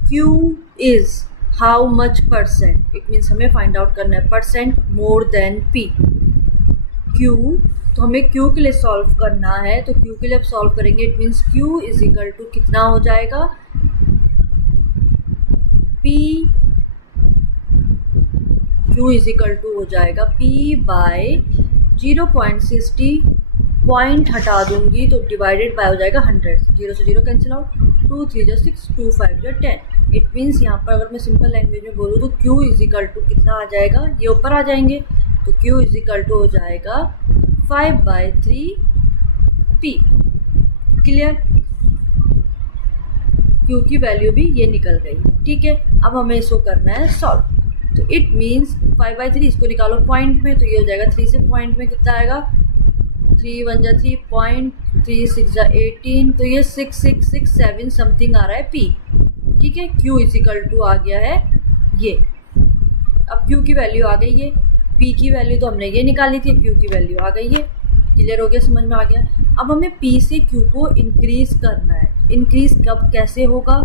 Q is how much percent, it means हमें फाइंड आउट करना है percent more than P. Q, तो हमें Q के लिए सॉल्व करना है, तो Q के लिए अब सॉल्व करेंगे, it means Q is equal to कितना हो जाएगा, P, Q is equal to हो जाएगा P बाय 0.60, पॉइंट हटा दूंगी तो डिवाइडेड बाय हो जाएगा 100, 0 से 0 कैंसिल आउट, 2 3 जो 6, 2 5 जो 10. इट मीन्स यहाँ पर अगर मैं सिंपल लैंग्वेज में बोलूँ तो Q इज इक्वल टू कितना आ जाएगा, ये ऊपर आ जाएंगे, तो Q इज इक्वल टू हो जाएगा 5/3P. क्लियर, Q की वैल्यू भी ये निकल गई. ठीक है, अब हमें इसको करना है सॉल्व. तो इट मीन्स 5/3, इसको निकालो पॉइंट में, तो ये हो जाएगा 3 से पॉइंट में कितना आएगा, 3 1 जा 3, पॉइंट 3 6 जा 18, तो ये 6667 समथिंग आ रहा है P. ठीक है, Q इज इक्वल टू आ गया है ये. अब Q की वैल्यू आ गई है, P की वैल्यू तो हमने ये निकाली थी, Q की वैल्यू आ गई है. क्लियर हो गया, समझ में आ गया. अब हमें P से Q को इंक्रीज करना है. इंक्रीज कब कैसे होगा,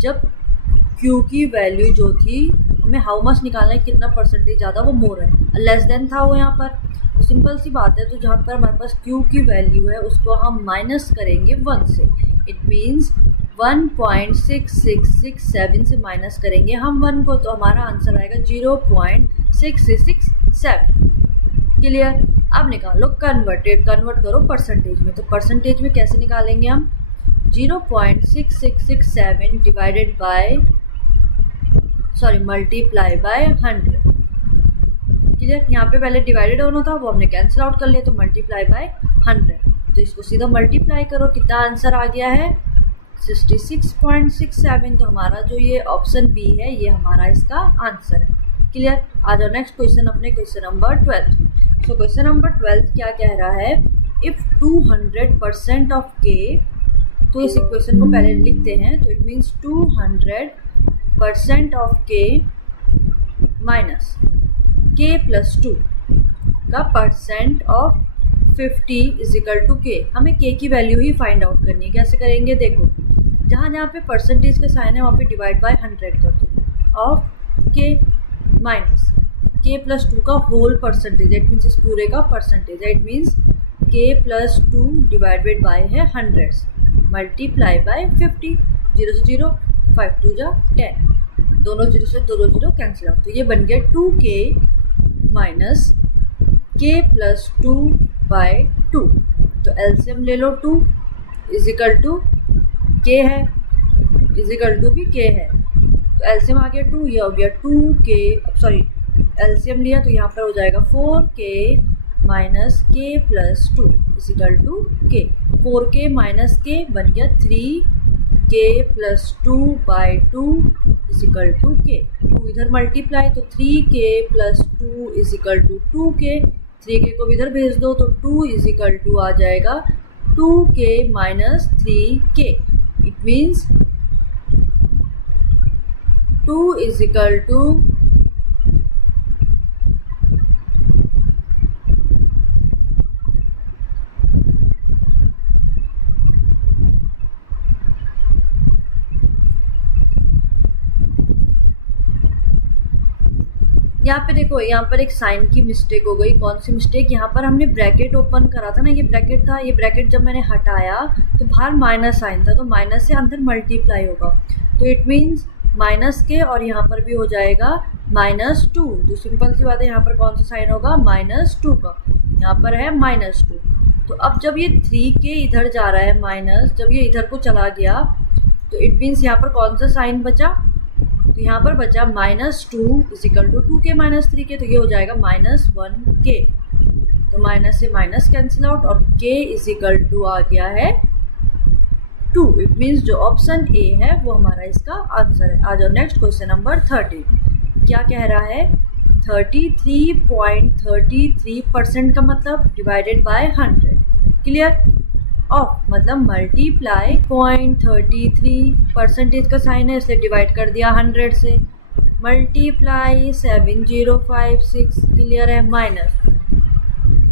जब Q की वैल्यू जो थी, हमें हाउ मच निकालना है, कितना परसेंटेज ज़्यादा, वो मोर है, लेस देन था वो यहाँ पर. तो सिंपल सी बात है, तो जहाँ पर हमारे पास Q की वैल्यू है उसको हम माइनस करेंगे 1 से. इट मीन्स 1.6667 से माइनस करेंगे हम 1 को, तो हमारा आंसर आएगा 0.6667. क्लियर. अब निकालो कन्वर्ट करो परसेंटेज में. तो परसेंटेज में कैसे निकालेंगे हम, 0.6667 divided by multiply by 100. Clear, यहाँ पे पहले डिवाइडेड होना था, वो हमने कैंसिल आउट कर लिया, तो मल्टीप्लाई बाय 100. तो इसको सीधा मल्टीप्लाई करो, कितना आंसर आ गया है 66.67. तो हमारा जो ये ऑप्शन बी है, ये हमारा इसका आंसर है. क्लियर. आ जाओ नेक्स्ट क्वेश्चन, अपने क्वेश्चन नंबर 12 में. सो क्वेश्चन नंबर 12 क्या कह रहा है, इफ 200% ऑफ के, तो इस इक्वेशन को पहले लिखते हैं. तो it means 200% of K minus k plus 2 का percent of 50 is equal to k. हमें k की वैल्यू ही फाइंड आउट करनी है. कैसे करेंगे, देखो जहाँ जहाँ पे परसेंटेज का साइन है वहाँ पे डिवाइड बाय 100 कर दो, of k minus k plus 2 का होल परसेंटेज, इट मीन्स इस पूरे का परसेंटेज है. It means k plus 2 divided by है 100 मल्टीप्लाई बाय 50, 0 से 0, 5 2 जा 10, दोनों 0 से दोनों 0 कैंसिल आउट. तो ये बन गया 2k minus k plus 2 bye 2. तो एलसीएम ले लो, 2 इज इक्वल टू k है, इज इक्वल टू भी k है. तो एलसीएम आ गया 2, ये हो गया 2k, सॉरी एलसीएम लिया तो यहाँ पर हो जाएगा 4k minus k plus 2 is equal to k. 4k minus k बन गया 3k plus 2 by 2 is equal to k. 2 इधर मल्टीप्लाई, तो 3k plus 2 is equal to 2k. 3k को इधर भेज दो तो 2 इज इक्वल टू आ जाएगा 2k minus 3k. It means 2 is equal to यहाँ पे देखो, यहाँ पर एक साइन की मिस्टेक हो गई. कौन सी मिस्टेक, यहाँ पर हमने ब्रैकेट ओपन करा था ना, ये ब्रैकेट था, ये ब्रैकेट जब मैंने हटाया तो बाहर माइनस साइन था, तो माइनस से अंदर मल्टीप्लाई होगा. तो इट मीन्स माइनस के, और यहाँ पर भी हो जाएगा -2. तो सिंपल सी बात है, यहाँ पर कौन सा साइन होगा, -2 का. यहाँ पर है -2. तो अब जब ये 3k इधर जा रहा है माइनस, जब ये इधर को चला गया तो इट मीन्स यहाँ पर कौन सा साइन बचा, तो यहाँ पर बचा -2 is equal to 2k minus 3k. तो ये हो जाएगा -1k. तो माइनस से माइनस कैंसिल आउट, और k इज इक्वल टू आ गया है 2. इट मीन्स जो ऑप्शन ए है वो हमारा इसका आंसर है. आ जाओ नेक्स्ट क्वेश्चन नंबर 13. क्या कह रहा है, 33.33% का मतलब डिवाइडेड बाय 100. क्लियर. ऑफ मतलब मल्टीप्लाई 0.33% का साइन है, इसलिए डिवाइड कर दिया 100 से, मल्टीप्लाई 7056. क्लियर है. माइनस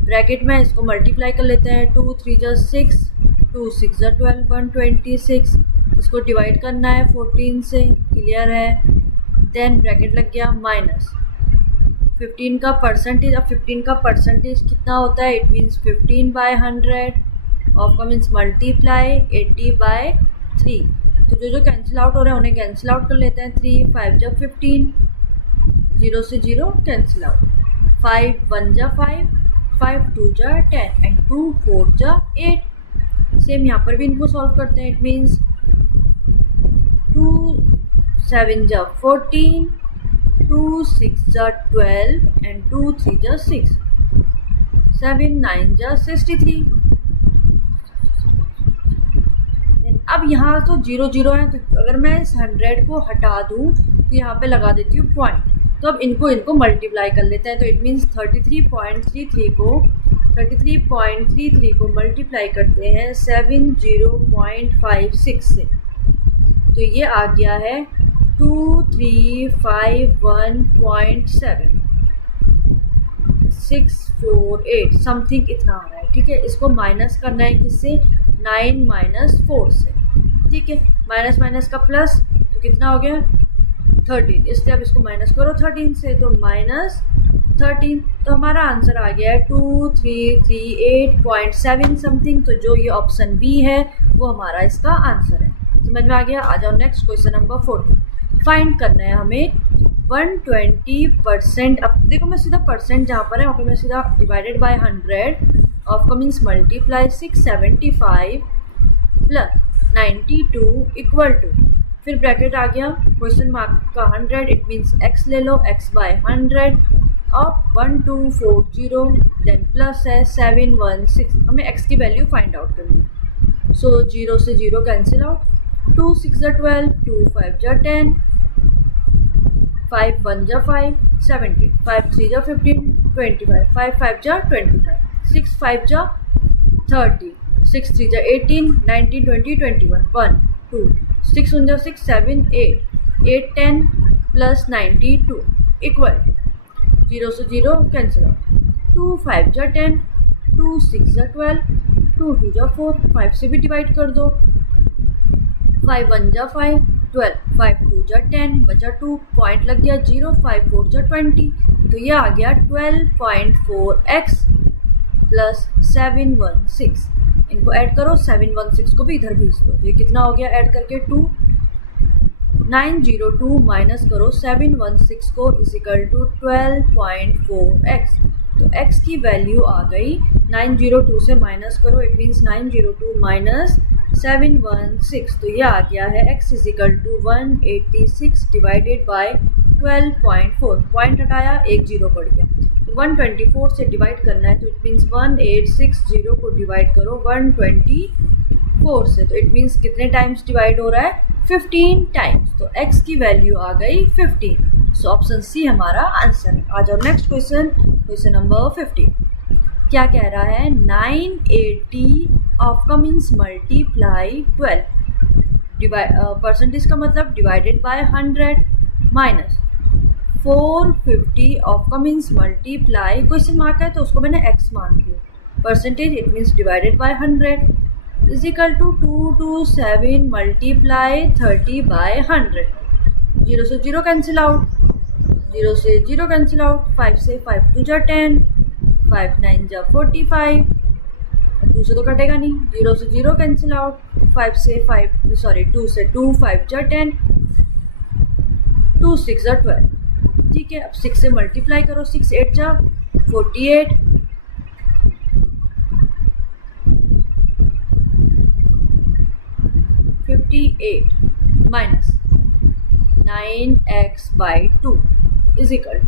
ब्रैकेट में इसको मल्टीप्लाई कर लेते हैं, 2 3 जा 6, 2 6 जा 12, 126 इसको डिवाइड करना है 14 से, क्लियर है। देन ब्रैकेट लग गया माइनस 15 का परसेंटेज। अब 15 का परसेंटेज कितना होता है, इट मीन्स 15/100 ऑफ का मीन्स मल्टीप्लाई 80/3। तो जो कैंसिल आउट हो रहे हैं उन्हें कैंसिल आउट कर लेते हैं। 3 5 जा 15, 0 से 0 कैंसिल आउट, 5 1 जा 5, 5 2 जा 10 एंड 2 4 जा 8। सेम यहाँ पर भी इनको सॉल्व करते हैं। इट मीन्स 2 7 जा 14, 2 6 जा 12 एंड 2 3 जा 6, 7 9 जा 63। अब यहाँ तो 0 0 है, तो अगर मैं इस 100 को हटा दूँ तो यहाँ पे लगा देती हूँ पॉइंट। तो अब इनको मल्टीप्लाई कर लेते हैं। तो इट मीन्स 33.33 को मल्टीप्लाई करते हैं 70.56 से, तो ये आ गया है 2351.7 648 समथिंग इतना आ रहा है। ठीक है, इसको माइनस करना है किससे, 9 - 4 से। ठीक है, माइनस माइनस का प्लस, तो कितना हो गया 13, इसलिए अब इसको माइनस करो 13 से, तो -13। तो हमारा आंसर आ गया है 2338.7 समथिंग। तो जो ये ऑप्शन बी है वो हमारा इसका आंसर है। समझ में आ गया। आ जाओ नेक्स्ट क्वेश्चन नंबर 14। फाइंड करना है हमें 120%। अब देखो मैं सीधा परसेंट जहाँ पर है वहाँ पर मैं सीधा डिवाइडेड बाय 100 ऑफ का means multiply 675 plus 92 equal to, फिर ब्रैकेट आ गया क्वेश्चन मार्क का 100, इट मीन्स x ले लो, x/100 ऑफ 1240, देन प्लस है 716। हमें x की वैल्यू फाइंड आउट करनी है। सो 0 से 0 कैंसिल आउट, 2 6 जा 12, 2 5 जा 10, 5 1 जा 5 17, 5 3 जा 15 25, 5 5 जा 25, 6 5 जा 30, 6 3 जा 18, 19 20 21, 1 2 6 1 जा 6 7 8 8 10 प्लस 92 इक्वल 0 से 0 कैंसिल आउट, 2 5 जा 10, 2 6 जा 12, 2 2 जा 4, 5 से भी डिवाइड कर दो, 5 1 जा 5 12, 5 2 जा 10 बचा 2, पॉइंट लग गया 0, 5 4 जा 20। तो ये आ गया 12.4x प्लस 716। इनको ऐड करो, 716 को भी इधर भेज दो। तो ये कितना हो गया ऐड करके 2902 माइनस करो 716 को इजिकल टू 12.4x। तो x की वैल्यू आ गई 902 से माइनस करो, इट मीन्स 902 माइनस 716। तो ये आ गया है x is equal to 186 divided by 12.4। Point हटाया, एक जीरो बढ़ गया। तो 124 से डिवाइड करना है, तो इट मीन्स 1860 को डिवाइड करो 124 से। तो इट मीन्स कितने टाइम्स डिवाइड हो रहा है, 15 टाइम्स। तो x की वैल्यू आ गई 15। सो ऑप्शन सी हमारा आंसर है। आ जाओ नेक्स्ट क्वेश्चन, क्वेश्चन नंबर 15। क्या कह रहा है, 980 ऑफ का मीन्स मल्टीप्लाई 12, परसेंटेज का मतलब डिवाइडेड बाय 100 माइनस 450 ऑफ का मीन्स मल्टीप्लाई, क्वेश्चन मार्क है तो उसको मैंने x मान लिया, percentage it means divided by 100 is equal to 227 multiply 30/100। 0 से 0 कैंसिल आउट, 0 से 0 कैंसिल आउट, 5 से 5 2 जा 10, 5 9 जा 45, 2 से तो कटेगा नहीं, 0 से 0 कैंसिल आउट, 2 से 2 5 जा 10, 2 6 जा 12। ठीक है, अब 6 से मल्टीप्लाई करो, 6 8 जा 48, 58 माइनस 9x/2 इज इक्वल,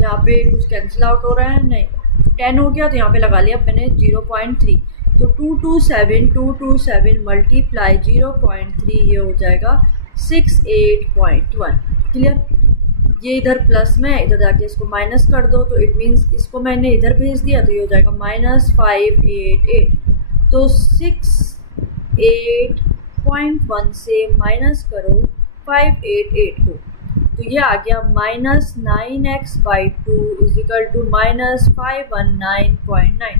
यहाँ पे कुछ कैंसिल आउट हो रहा है, नहीं 10 हो गया तो यहाँ पे लगा लिया मैंने 0.3। तो 227 मल्टीप्लाई 0.3 ये हो जाएगा 68.1। क्लियर, ये इधर प्लस में, इधर जाके इसको माइनस कर दो, तो इट मीन्स इसको मैंने इधर भेज दिया तो ये हो जाएगा -588। तो 68.1 से माइनस करो 588 को, तो ये आ गया -9x/2 इजिकल टू -519.9।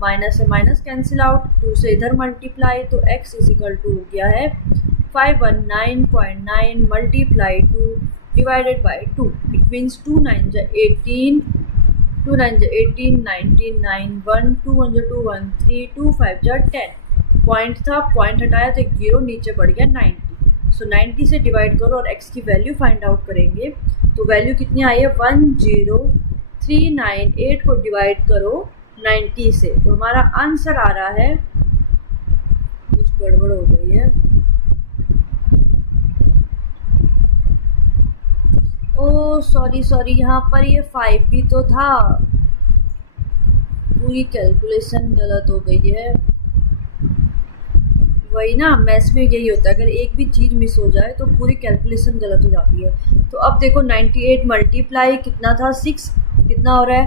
माइनस से माइनस कैंसिल आउट, 2 से इधर मल्टीप्लाई, तो x इजिकल टू हो गया है 519.9 multiply 2 divided by 2, it means 2 9 जा 18, 2 9 जा 18, 19 9 1 2 1 जा 2 1 3 2 5 जा 10, पॉइंट था, पॉइंट हटाया तो एक जीरो नीचे पड़ गया 90। सो 90 से डिवाइड करो और x की वैल्यू फाइंड आउट करेंगे। तो वैल्यू कितनी आई है 10398 को डिवाइड करो 90 से, तो हमारा आंसर आ रहा है, कुछ गड़बड़ हो गई है, ओ सॉरी यहाँ पर ये 5 भी तो था, पूरी कैलकुलेशन गलत हो गई है। वही ना, मैथ्स में यही होता है, अगर एक भी चीज़ मिस हो जाए तो पूरी कैलकुलेशन गलत हो जाती है। तो अब देखो 98 मल्टीप्लाई कितना था 6, कितना हो रहा है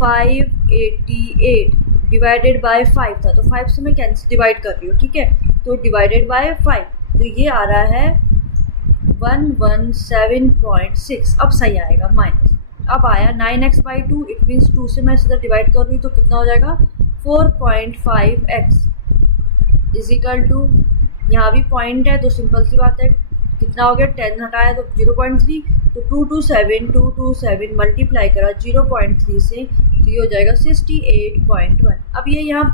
588 डिवाइडेड बाय 5 था, तो 5 से मैं कैंसिल डिवाइड कर रही हूँ, ठीक है, तो डिवाइडेड बाय 5, तो ये आ रहा है 117.6। अब सही आएगा माइनस, अब आया 9x/2, इट मीन्स 2 से मैं सीधा डिवाइड कर रही हूँ तो कितना हो जाएगा 4.5x इज इक्वल टू, यहाँ भी पॉइंट है तो सिंपल सी बात है, कितना हो गया 10 हटाया तो 0.3, तो 227 मल्टीप्लाई करा 0.3 से, तो ये हो जाएगा 68.1। अब ये यहाँ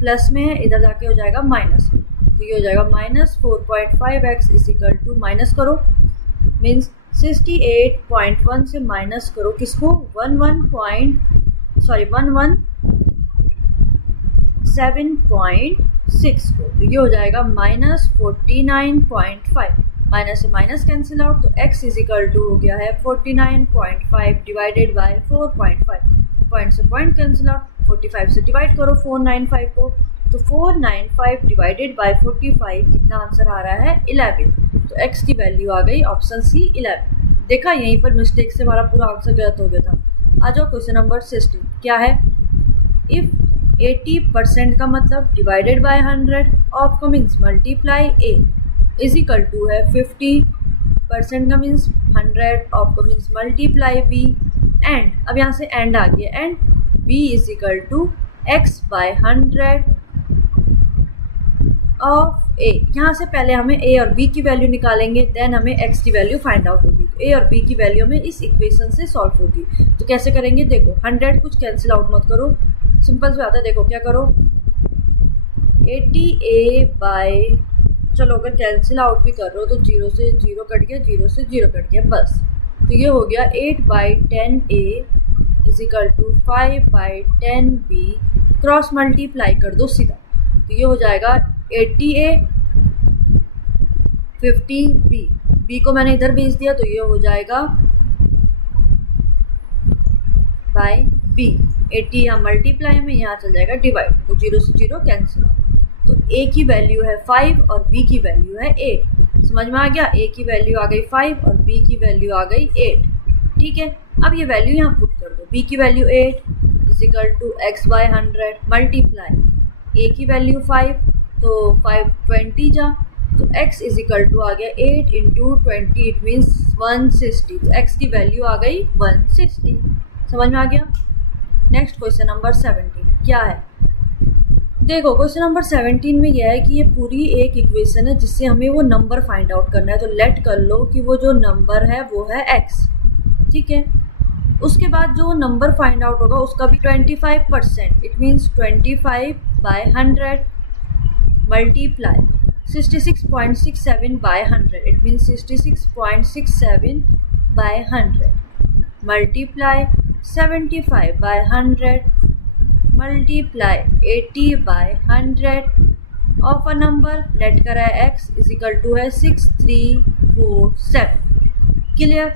प्लस में है, इधर जाके हो जाएगा माइनस में, तो ये हो जाएगा -4.5x is equal to, minus करो मीन्स 68.1 से माइनस करो किसको 117.6 को, तो ये हो जाएगा -49.5, माइनस से माइनस कैंसिल आउट, तो x इज इक्वल टू हो गया है 49.5 डिवाइडेड बाय 4.5, पॉइंट से पॉइंट कैंसिल आउट, 45 से डिवाइड करो 495 को, तो 495 डिवाइडेड बाय 45 कितना आंसर आ रहा है 11, तो x की वैल्यू आ गई ऑप्शन सी 11। देखा, यहीं पर मिस्टेक से हमारा पूरा आंसर गलत हो गया था। आ जाओ क्वेश्चन नंबर 16, क्या है, इफ़ 80% का मतलब डिवाइडेड बाय 100 ऑफ का means multiply a is equal to है 50% का मीन्स 100 ऑफ का मीन्स मल्टीप्लाई b, एंड अब यहाँ से एंड आ गया, and b is equal to x by 100 of a। यहाँ से पहले हमें a और b की वैल्यू निकालेंगे, देन हमें x की वैल्यू फाइंड आउट होगी, तो a और b की वैल्यू हमें इस इक्वेशन से सॉल्व होगी। तो कैसे करेंगे, देखो 100 कुछ कैंसिल आउट मत करो, सिंपल से बात है, देखो क्या करो 80a बाय, चलो अगर कैंसिल आउट भी कर रहे हो तो 0 से 0 कट गया, 0 से 0 कट गया बस, तो ये हो गया 8/10a is equal to 5/10b, cross multiply कर दो सीधा, तो ये हो जाएगा 80a 50b, b को मैंने इधर भेज दिया तो ये हो जाएगा बाय b, 80 यहाँ मल्टीप्लाई में, यहाँ चल जाएगा डिवाइड, तो 0 से 0 कैंसिल, तो a की वैल्यू है 5 और b की वैल्यू है 8, समझ में आ गया, a की वैल्यू आ गई 5 और b की वैल्यू आ गई 8, ठीक है। अब ये वैल्यू यहाँ पुट कर दो, b की value 8 is equal to x by 100 multiply a की वैल्यू 5, तो 5 20 जा, तो x इज इक्वल टू आ गया 8 इंटू 20, इट मीन्स 160, तो x की वैल्यू आ गई 160, समझ में आ गया। नेक्स्ट क्वेश्चन नंबर 17 क्या है, देखो क्वेश्चन नंबर 17 में यह है कि ये पूरी एक इक्वेशन है जिससे हमें वो नंबर फाइंड आउट करना है, तो लेट कर लो कि वो जो नंबर है वो है x, ठीक है। उसके बाद जो नंबर फाइंड आउट होगा उसका भी 25%, it means 25/100 multiply 66.67 by 100, it means 66.67 by 100 multiply 75/100 multiply 80/100 of a number, let करा है x इज इक्वल टू है 6347, क्लियर।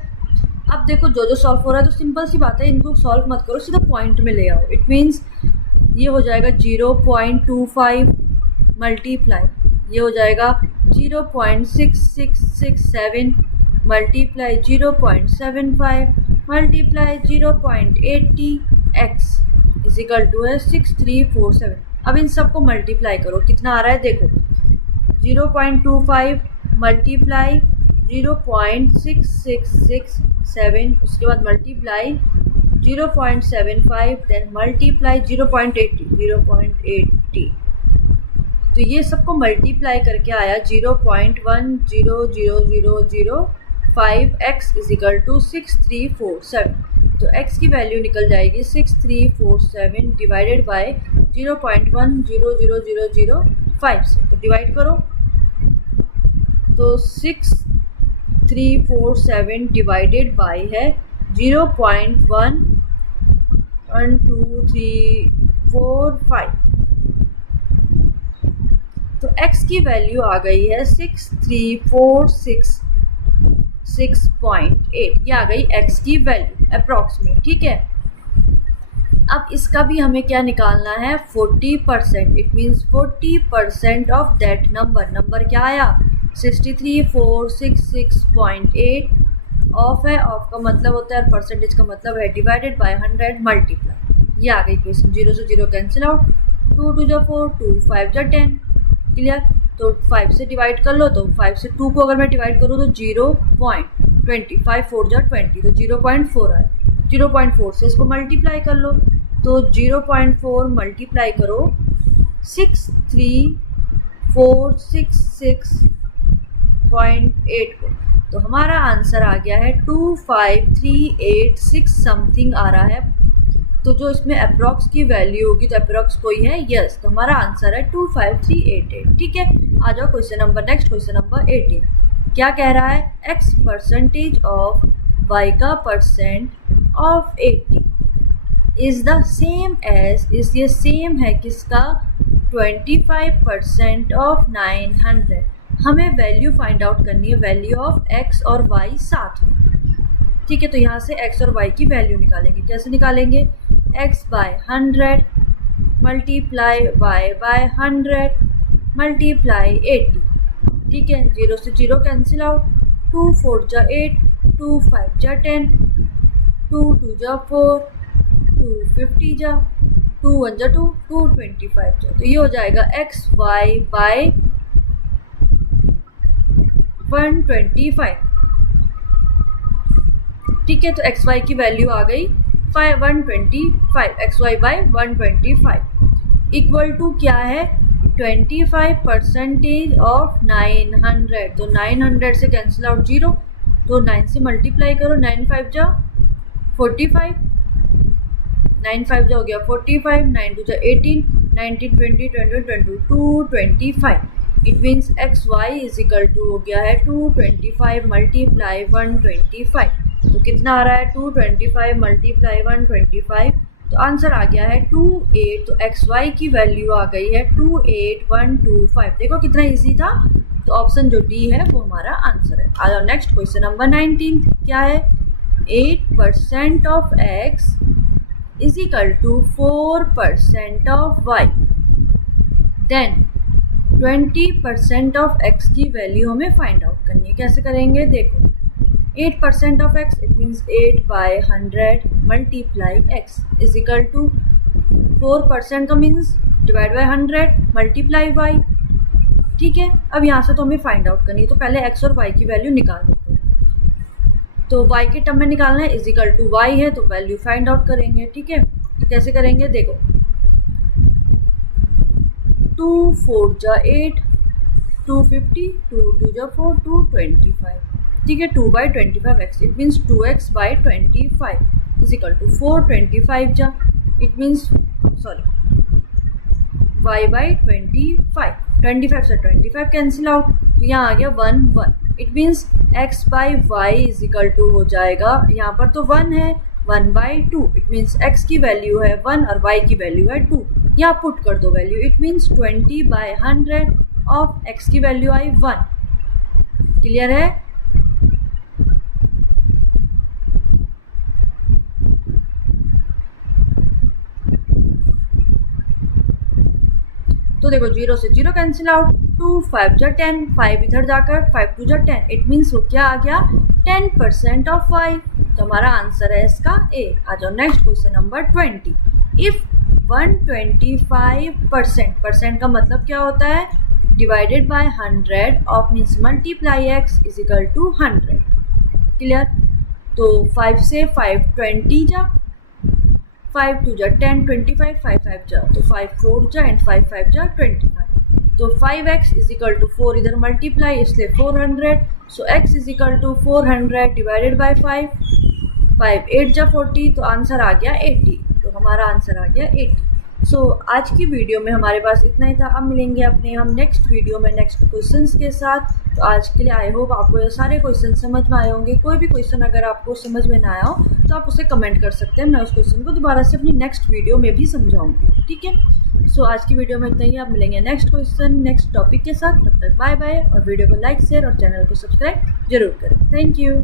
अब देखो जो जो सॉल्व हो रहा है तो सिंपल सी बात है, इनको सॉल्व मत करो, सीधा पॉइंट में ले आओ, इट मीन्स ये हो जाएगा 0.25 मल्टीप्लाई, ये हो जाएगा 0.6667 multiply 0.75 multiply 0.80x is equal to है 6347। अब इन सबको मल्टीप्लाई करो, कितना आ रहा है देखो 0.25 मल्टीप्लाई 0.6667, उसके बाद मल्टीप्लाई 0.75, देन मल्टीप्लाई 0.80 तो ये सबको मल्टीप्लाई करके आया 0.100005 x इज इक्वल टू 6347। तो x की वैल्यू निकल जाएगी 6347 डिवाइडेड बाय 0.100005 से। तो डिवाइड करो, तो 6347 डिवाइडेड बाय है 0.12345। तो x की वैल्यू आ गई है 63466.8। ये आ गई x की वैल्यू अप्रॉक्सीमेट, ठीक है। अब इसका भी हमें क्या निकालना है, 40%। It means 40% of that number. Number क्या आया, 63466.8। ऑफ है, ऑफ का मतलब होता है, परसेंटेज का मतलब है डिवाइडेड बाय 100 मल्टीप्लाई। ये आ गई क्वेश्चन। 0 से 0 कैंसिल आउट, 2 2 जा 4, 2 5 जा 10। क्लियर। तो 5 से डिवाइड कर लो, तो 5 से 2 को अगर मैं डिवाइड करूँ तो 0.20, 5 4 जा 20, तो 0.4 आया। 0.4 से इसको मल्टीप्लाई कर लो, तो 0.4 मल्टीप्लाई करो 63466.8 को, तो हमारा आंसर आ गया है 25386 समथिंग आ रहा है। तो जो इसमें अप्रॉक्स की वैल्यू होगी, तो अप्रॉक्स कोई है, यस। तो हमारा आंसर है 25388, ठीक है। आ जाओ question number next, question number 18। क्या कह रहा है, x परसेंटेज ऑफ y का percent of 80 is the same as, इस ये सेम है किसका, 25% ऑफ 900। हमें वैल्यू फाइंड आउट करनी है, वैल्यू ऑफ x और y साथ में, ठीक है। तो यहाँ से x और y की वैल्यू निकालेंगे। कैसे निकालेंगे, x by 100 multiply y by 100 multiply 80, ठीक है। 0 से 0 कैंसिल आउट, 2 4 जा 8, 2 5 जा 10, 2 2 जा 4, 2 50 जा, 2 1 जा 2, 2 25 जा। तो ये हो जाएगा x y बाय 125, ठीक है। तो एक्स वाई की वैल्यू आ गई 125, x y by 125 equal to क्या है, 25% ऑफ 900। तो 900 से कैंसिल आउट 0, तो 9 से मल्टीप्लाई करो, 9 5 जा 45, 9 5 जा हो गया 45, 9 2 जा 18, 19 20 20 22 25। It means x y is equal to हो गया है 225 मल्टीप्लाई 125। तो कितना आ रहा है, 225 मल्टीप्लाई 125, तो आंसर आ गया है 28। तो एक्स वाई की वैल्यू आ गई है 28125। देखो कितना इजी था। तो ऑप्शन जो डी है वो हमारा आंसर है। आ जाओ नेक्स्ट क्वेश्चन नंबर 19। क्या है, 8% of x is equal to 4% of y, then 20% of x की वैल्यू हमें फाइंड आउट करनी है। कैसे करेंगे, देखो 8% of x, it means 8 by 100 multiply x is equal to 4% का means divide by 100 multiply y, ठीक है। अब यहाँ से तो हमें फाइंड आउट करनी है, तो पहले x और y की वैल्यू निकाल देते हैं। तो y के टर्म में निकालना है, इज इक्वल टू y है, तो वैल्यू फाइंड आउट करेंगे, ठीक है। तो कैसे करेंगे, देखो 2 4 जा 8, 250, 2 2 जा 4, 225, ठीक है। 2 by 25x, it means 2x by 25 is equal to 425 जा, it means sorry y by 25 से 25 कैंसिल आउट, तो यहाँ आ गया 1 1। It means x by y is equal to हो जाएगा, यहाँ पर तो 1 है, 1 बाई 2। इट मीन्स x की वैल्यू है 1 और y की वैल्यू है 2। यहाँ पुट कर दो value, it means 20 by 100 of x की वैल्यू आई 1। क्लियर है। तो देखो 0 से 0 कैंसिल आउट, 2 5 जा 10, 5 इधर जाकर 5 2 जा 10, इट मीन्स वो क्या आ गया, 10% ऑफ y। तो हमारा आंसर है इसका ए। आ जाओ next question number 20। If 125%, percent का मतलब क्या होता है, divided by 100 of means multiply x is equal to 100। Clear. तो 5 से 5 20 जा, 5 2 जा 10, 25, 5 5 जा, तो 5 4 जा एंड 5 5 जा 25। तो 5x इज इक्वल टू 4 इधर मल्टीप्लाई इसलिए 400। So x is equal to 400 divided by 5। 5 8 जा 40 तो आंसर आ गया 80। तो हमारा आंसर आ गया 80। सो आज की वीडियो में हमारे पास इतना ही था। अब मिलेंगे अपने हम नेक्स्ट वीडियो में नेक्स्ट क्वेश्चंस के साथ। तो आज के लिए आई होप आपको ये सारे क्वेश्चन समझ में आए होंगे। कोई भी क्वेश्चन अगर आपको समझ में ना आया हो तो आप उसे कमेंट कर सकते हैं, मैं उस क्वेश्चन को दोबारा से अपनी नेक्स्ट वीडियो में भी समझाऊंगी। ठीक है। सो आज की वीडियो में इतना ही। आप मिलेंगे नेक्स्ट क्वेश्चन नेक्स्ट टॉपिक के साथ। तब तक बाय बाय और वीडियो को लाइक शेयर और चैनल को सब्सक्राइब जरूर करें। Thank you.